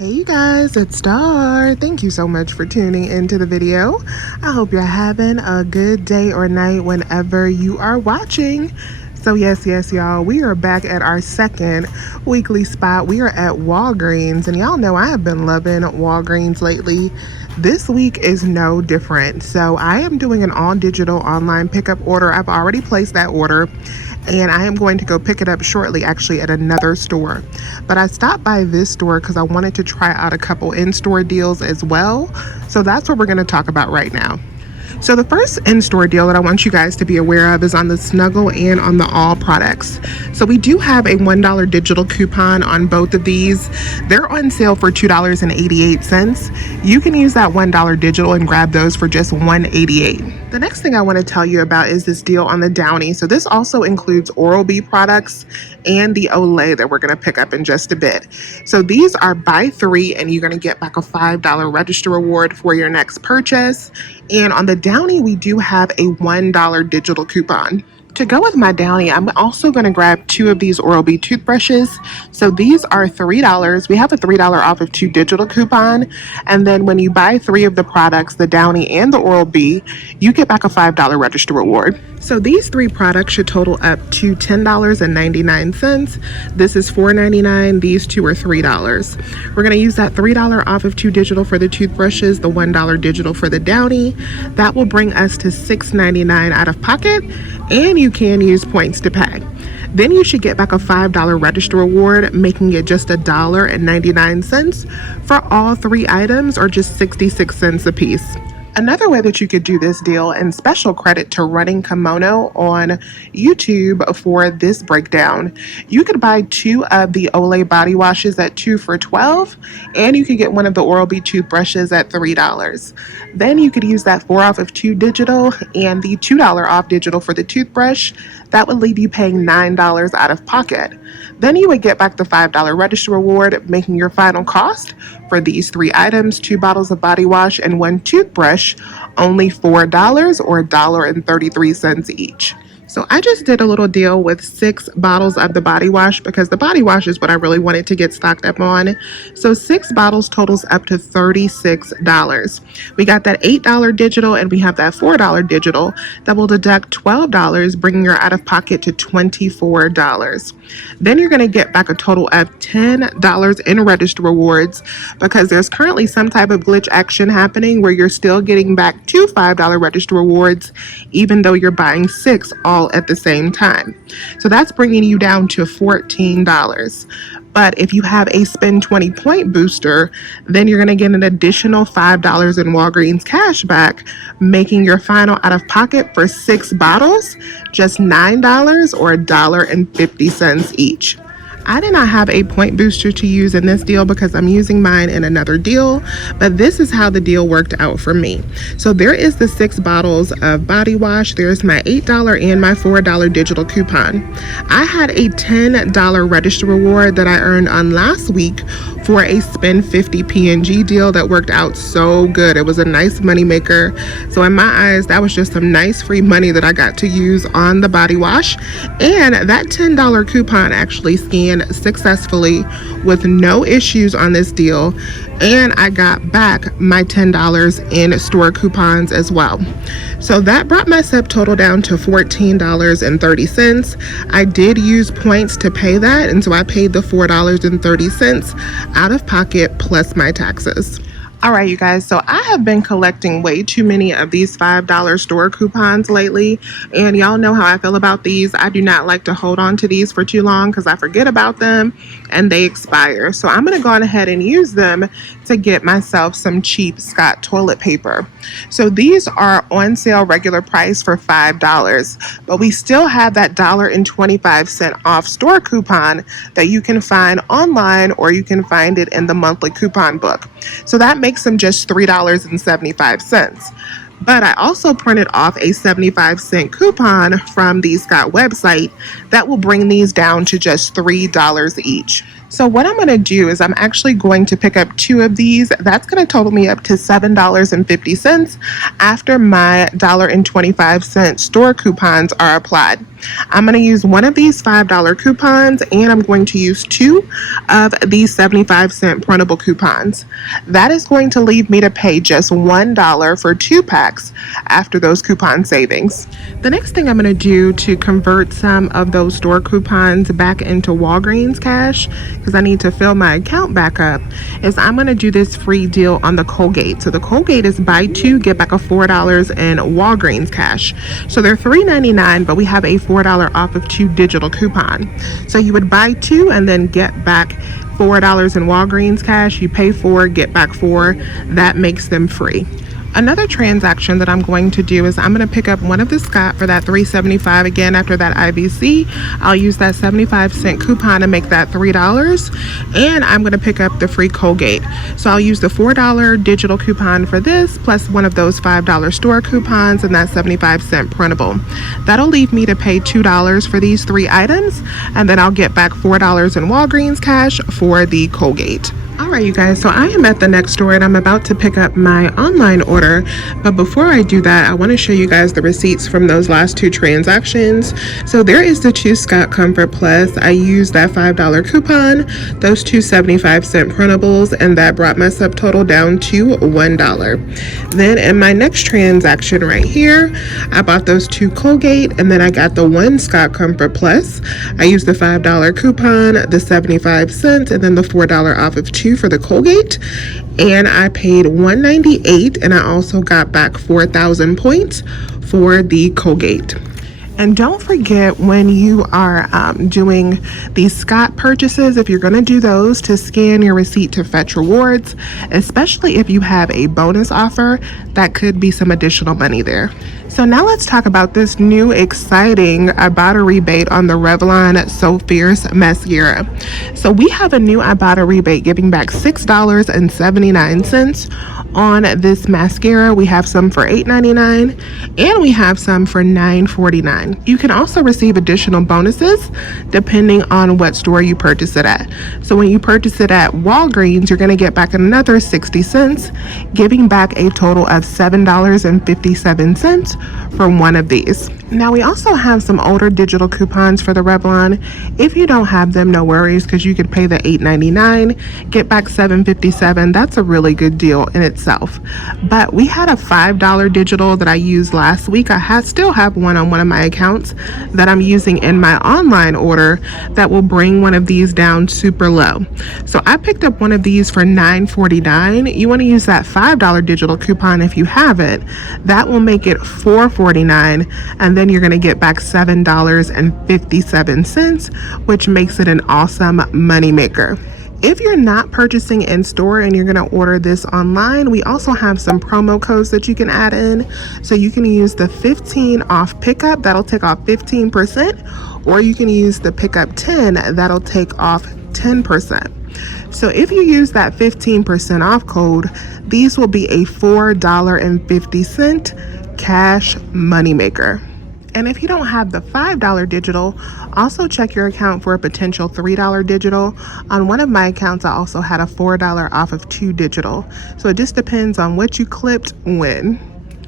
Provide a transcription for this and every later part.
Hey you guys, it's Star. Thank you so much for tuning into the video. I hope you're having a good day or night whenever you are watching. So yes, y'all, we are back at our second weekly spot. We are at Walgreens, and y'all know I have been loving Walgreens lately. This week is no different. So I am doing an all digital online pickup order. I've already placed that order, and I am going to go pick it up shortly, actually, at another store. But I stopped by this store because I wanted to try out a couple in-store deals as well. So that's what we're going to talk about right now. So the first in-store deal that I want you guys to be aware of is on the Snuggle and on the All products. So we do have a $1 digital coupon on both of these. They're on sale for $2.88. You can use that $1 digital and grab those for just $1.88. The next thing I want to tell you about is this deal on the Downy. So this also includes Oral-B products and the Olay that we're going to pick up in just a bit. So these are buy three and you're going to get back a $5 register reward for your next purchase. And on the Downy, we do have a $1 digital coupon. To go with my Downy, I'm also going to grab two of these Oral-B toothbrushes. So these are $3. We have a $3 off of two digital coupon. And then when you buy three of the products, the Downy and the Oral-B, you get back a $5 register reward. So these three products should total up to $10.99. This is $4.99. These two are $3. We're going to use that $3 off of two digital for the toothbrushes, the $1 digital for the Downy. That will bring us to $6.99 out of pocket, and you can use points to pay. Then you should get back a $5 register reward, making it just $1.99 for all three items, or just 66 cents a piece. Another way that you could do this deal, and special credit to Running Kimono on YouTube for this breakdown, you could buy two of the Olay body washes at 2 for $12, and you could get one of the Oral-B toothbrushes at $3. Then you could use that 4 off of 2 digital and the $2 off digital for the toothbrush. That would leave you paying $9 out of pocket. Then you would get back the $5 register reward, making your final cost for these three items, 2 bottles of body wash and 1 toothbrush, only $4 or $1.33 each. So I just did a little deal with 6 bottles of the body wash because the body wash is what I really wanted to get stocked up on. So 6 bottles totals up to $36. We got that $8 digital and we have that $4 digital that will deduct $12, bringing your out of pocket to $24. Then you're going to get back a total of $10 in register rewards because there's currently some type of glitch action happening where you're still getting back 2 $5 register rewards even though you're buying 6 all at the same time. So that's bringing you down to $14. But if you have a spend 20 point booster, then you're going to get an additional $5 in Walgreens cash back, making your final out of pocket for 6 bottles just $9 or $1.50 each. I did not have a point booster to use in this deal because I'm using mine in another deal, but this is how the deal worked out for me. So there is the 6 bottles of body wash. There's my $8 and my $4 digital coupon. I had a $10 register reward that I earned on last week for a spend 50 PNG deal that worked out so good. It was a nice money maker. So in my eyes, that was just some nice free money that I got to use on the body wash. And that $10 coupon actually scanned successfully with no issues on this deal, and I got back my $10 in store coupons as well. So that brought my subtotal down to $14.30. I did use points to pay that, and so I paid the $4.30 out of pocket plus my taxes. All right, you guys, so I have been collecting way too many of these $5 store coupons lately, and y'all know how I feel about these. I do not like to hold on to these for too long because I forget about them and they expire. So I'm going to go on ahead and use them to get myself some cheap Scott toilet paper. So these are on sale regular price for $5, but we still have that $1.25 off store coupon that you can find online, or you can find it in the monthly coupon book. So that makes them just $3.75. But I also printed off a 75-cent coupon from the Scott website that will bring these down to just $3 each. So what I'm going to do is I'm actually going to pick up 2 of these. That's going to total me up to $7.50 after my $1.25 store coupons are applied. I'm going to use one of these $5 coupons, and I'm going to use 2 of these 75-cent printable coupons. That is going to leave me to pay just $1 for 2 packs after those coupon savings. The next thing I'm going to do to convert some of those store coupons back into Walgreens cash, because I need to fill my account back up, is I'm going to do this free deal on the Colgate. So the Colgate is buy 2, get back a $4 in Walgreens cash. So they're $3.99, but we have a $4 off of 2 digital coupon. So you would buy 2 and then get back $4 in Walgreens cash. You pay 4, get back 4. That makes them free. Another transaction that I'm going to do is I'm going to pick up one of the Scott for that $3.75 again after that IVC. I'll use that 75-cent coupon to make that $3, and I'm going to pick up the free Colgate. So I'll use the $4 digital coupon for this plus one of those $5 store coupons and that 75-cent printable. That'll leave me to pay $2 for these 3 items, and then I'll get back $4 in Walgreens cash for the Colgate. Alright you guys, so I am at the next store and I'm about to pick up my online order, but before I do that, I want to show you guys the receipts from those last 2 transactions. So there is the 2 Scott Comfort Plus. I used that $5 coupon, those 2 75-cent printables, and that brought my subtotal down to $1. Then in my next transaction right here, I bought those 2 Colgate, and then I got the 1 Scott Comfort Plus. I used the $5 coupon, the 75 cents, and then the $4 off of 2 for the Colgate, and I paid $1.98, and I also got back 4,000 points for the Colgate. And don't forget, when you are doing these Scott purchases, if you're going to do those, to scan your receipt to fetch rewards, especially if you have a bonus offer, that could be some additional money there. So now let's talk about this new exciting Ibotta rebate on the Revlon So Fierce mascara. So we have a new Ibotta rebate giving back $6.79 on this mascara. We have some for $8.99 and we have some for $9.49. You can also receive additional bonuses depending on what store you purchase it at. So when you purchase it at Walgreens, you're going to get back another 60 cents, giving back a total of $7.57 from one of these. Now we also have some older digital coupons for the Revlon. If you don't have them, no worries, because you could pay the $8.99, get back $7.57. That's a really good deal in itself. But we had a $5 digital that I used last week. I still have one on one of my accounts that I'm using in my online order that will bring one of these down super low. So I picked up one of these for $9.49. You want to use that $5 digital coupon if you have it. That will make it $4.49, and then you're going to get back $7.57, which makes it an awesome money maker. If you're not purchasing in store and you're going to order this online, we also have some promo codes that you can add in. So you can use the 15 off pickup, that'll take off 15%, or you can use the pickup 10, that'll take off 10%. So if you use that 15% off code, these will be a $4.50 cash moneymaker. And if you don't have the $5 digital, also check your account for a potential $3 digital. On one of my accounts, I also had a $4 off of 2 digital. So it just depends on what you clipped when.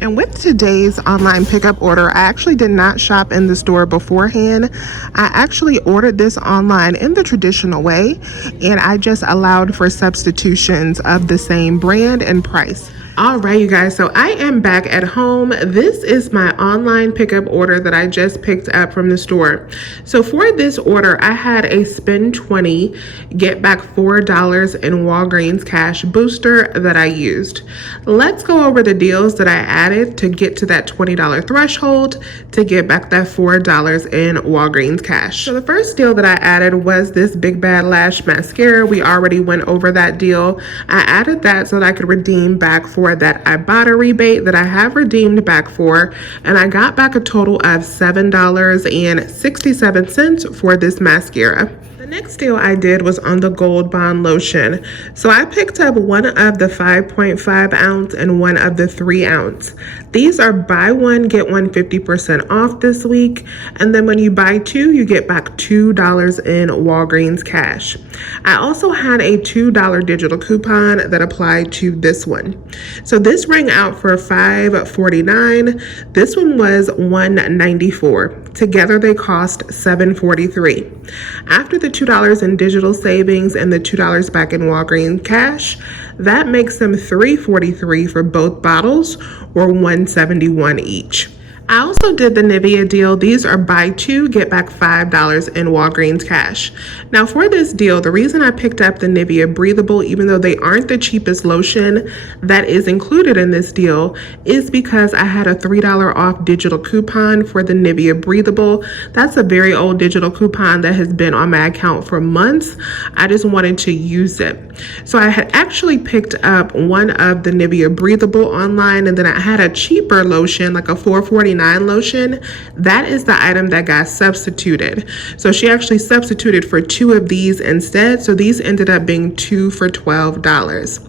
And with today's online pickup order, I actually did not shop in the store beforehand. I actually ordered this online in the traditional way, and I just allowed for substitutions of the same brand and price. All right, you guys, so I am back at home. This is my online pickup order that I just picked up from the store. So for this order, I had a spend $20, get back $4 in Walgreens cash booster that I used. Let's go over the deals that I added to get to that $20 threshold to get back that $4 in Walgreens cash. So the first deal that I added was this Big Bad Lash mascara. We already went over that deal. I added that so that I could redeem back for that Ibotta rebate that I have redeemed back for, and I got back a total of $7.67 for this mascara. The The next deal I did was on the Gold Bond lotion. So I picked up one of the 5.5 ounce and one of the 3 ounce. These are buy one, get one 50% off this week. And then when you buy two, you get back $2 in Walgreens cash. I also had a $2 digital coupon that applied to this one. So this rang out for $5.49. This one was $1.94. Together they cost $7.43. After the $2 in digital savings and the $2 back in Walgreens cash, that makes them $3.43 for both bottles, or $1.71 each. I also did the Nivea deal. These are buy two, get back $5 in Walgreens cash. Now for this deal, the reason I picked up the Nivea Breathable, even though they aren't the cheapest lotion that is included in this deal, is because I had a $3 off digital coupon for the Nivea Breathable. That's a very old digital coupon that has been on my account for months. I just wanted to use it. So I had actually picked up one of the Nivea Breathable online, and then I had a cheaper lotion, like a $4.49 lotion. That is the item that got substituted. So she actually substituted for two of these instead. So these ended up being 2 for $12.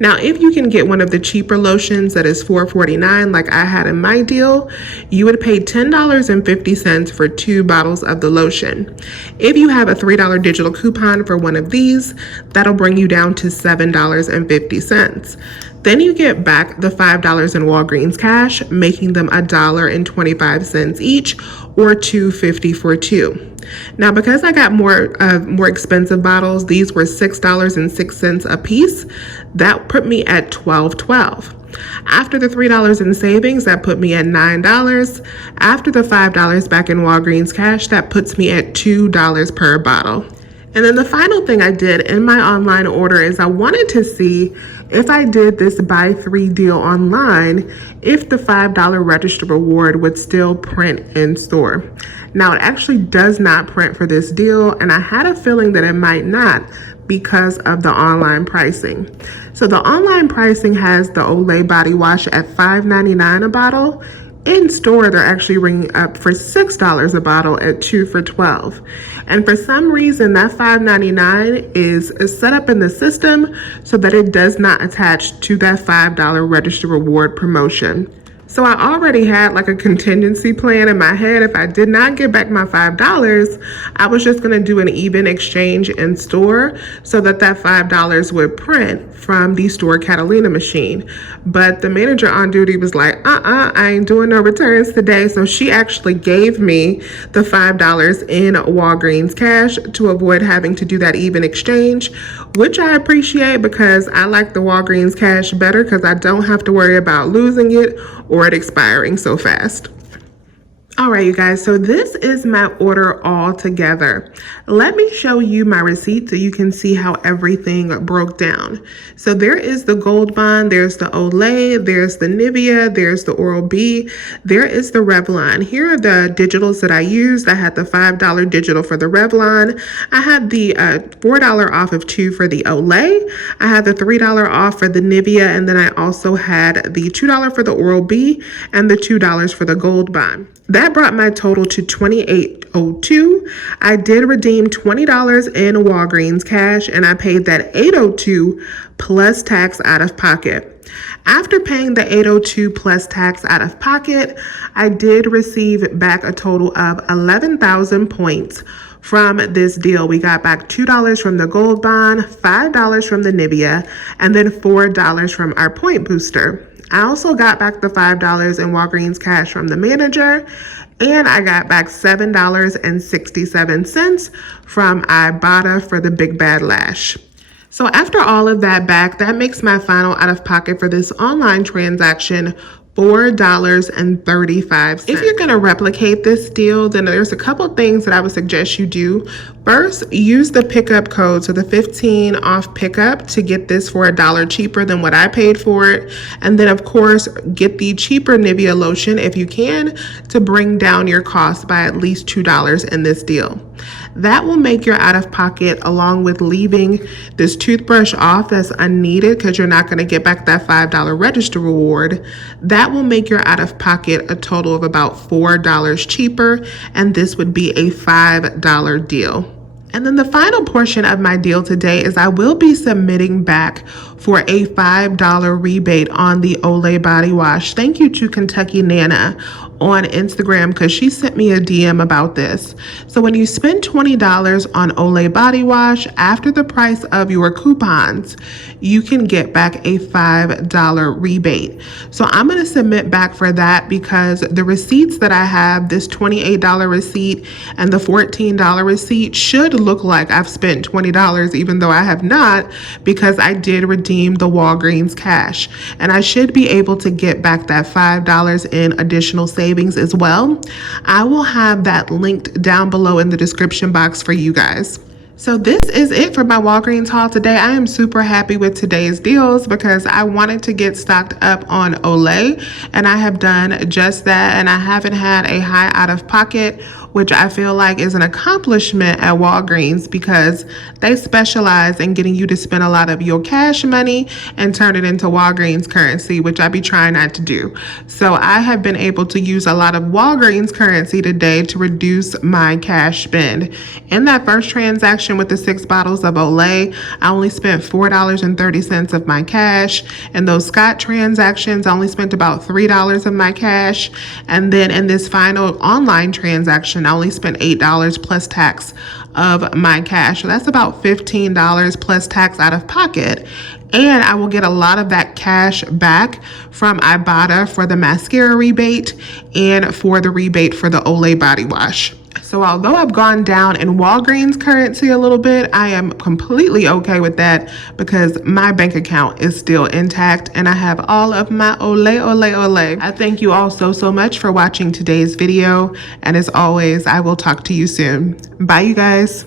Now, if you can get one of the cheaper lotions that is $4.49 like I had in my deal, you would pay $10.50 for 2 bottles of the lotion. If you have a $3 digital coupon for one of these, that'll bring you down to $7.50. Then you get back the $5 in Walgreens cash, making them $1.25 each, or $2.50 for 2. Now, because I got more expensive bottles, these were $6.06 a piece. That put me at $12.12. After the $3 in savings, that put me at $9. After the $5 back in Walgreens cash, that puts me at $2 per bottle. And then the final thing I did in my online order is I wanted to see if I did this buy 3 deal online, if the $5 register reward would still print in store. Now, it actually does not print for this deal, and I had a feeling that it might not because of the online pricing. So the online pricing has the Olay body wash at $5.99 a bottle. In store, they're actually ringing up for $6 a bottle at 2 for $12. And for some reason, that $5.99 is set up in the system so that it does not attach to that $5 register reward promotion. So I already had like a contingency plan in my head. If I did not get back my $5, I was just going to do an even exchange in store so that that $5 would print from the store Catalina machine. But the manager on duty was like, I ain't doing no returns today. So she actually gave me the $5 in Walgreens cash to avoid having to do that even exchange, which I appreciate because I like the Walgreens cash better because I don't have to worry about losing it or it expiring so fast. All right, you guys, so this is my order all together. Let me show you my receipt so you can see how everything broke down. So there is the Gold Bond, there's the Olay, there's the Nivea, there's the Oral-B, there is the Revlon. Here are the digitals that I used. I had the $5 digital for the Revlon. I had the $4 off of 2 for the Olay. I had the $3 off for the Nivea, and then I also had the $2 for the Oral-B and the $2 for the Gold Bond. That brought my total to $28.02. I did redeem $20 in Walgreens cash, and I paid that $8.02 plus tax out of pocket. After paying the $8.02 plus tax out of pocket, I did receive back a total of 11,000 points from this deal. We got back $2 from the Gold Bond, $5 from the Nivea, and then $4 from our point booster. I also got back the $5 in Walgreens cash from the manager, and I got back $7.67 from Ibotta for the Big Bad Lash. So after all of that back, that makes my final out of pocket for this online transaction $4.35. If you're going to replicate this deal, then there's a couple things that I would suggest you do. First, use the pickup code, so the 15 off pickup, to get this for $1 cheaper than what I paid for it. And then, of course, get the cheaper Nivea lotion if you can to bring down your cost by at least $2 in this deal. That will make your out of pocket, along with leaving this toothbrush off that's unneeded because you're not going to get back that $5 register reward. That will make your out of pocket a total of about $4 cheaper, and this would be a $5 deal. And then the final portion of my deal today is I will be submitting back for a $5 rebate on the Olay body wash. Thank you to Kentucky Nana on Instagram because she sent me a DM about this. So when you spend $20 on Olay body wash, after the price of your coupons, you can get back a $5 rebate. So I'm going to submit back for that because the receipts that I have, this $28 receipt and the $14 receipt, should look like I've spent $20 even though I have not, because I did redeem the Walgreens cash. And I should be able to get back that $5 in additional savings as well. I will have that linked down below in the description box for you guys. So this is it for my Walgreens haul today. I am super happy with today's deals because I wanted to get stocked up on Olay, and I have done just that, and I haven't had a high out of pocket, which I feel like is an accomplishment at Walgreens because they specialize in getting you to spend a lot of your cash money and turn it into Walgreens currency, which I be trying not to do. So I have been able to use a lot of Walgreens currency today to reduce my cash spend. In that first transaction with the 6 bottles of Olay, I only spent $4.30 of my cash. In those Scott transactions, I only spent about $3 of my cash. And then in this final online transaction, I only spent $8 plus tax of my cash. So that's about $15 plus tax out of pocket. And I will get a lot of that cash back from Ibotta for the mascara rebate and for the rebate for the Olay body wash. So although I've gone down in Walgreens currency a little bit, I am completely okay with that because my bank account is still intact and I have all of my Olay. I thank you all so much for watching today's video. And as always, I will talk to you soon. Bye, you guys.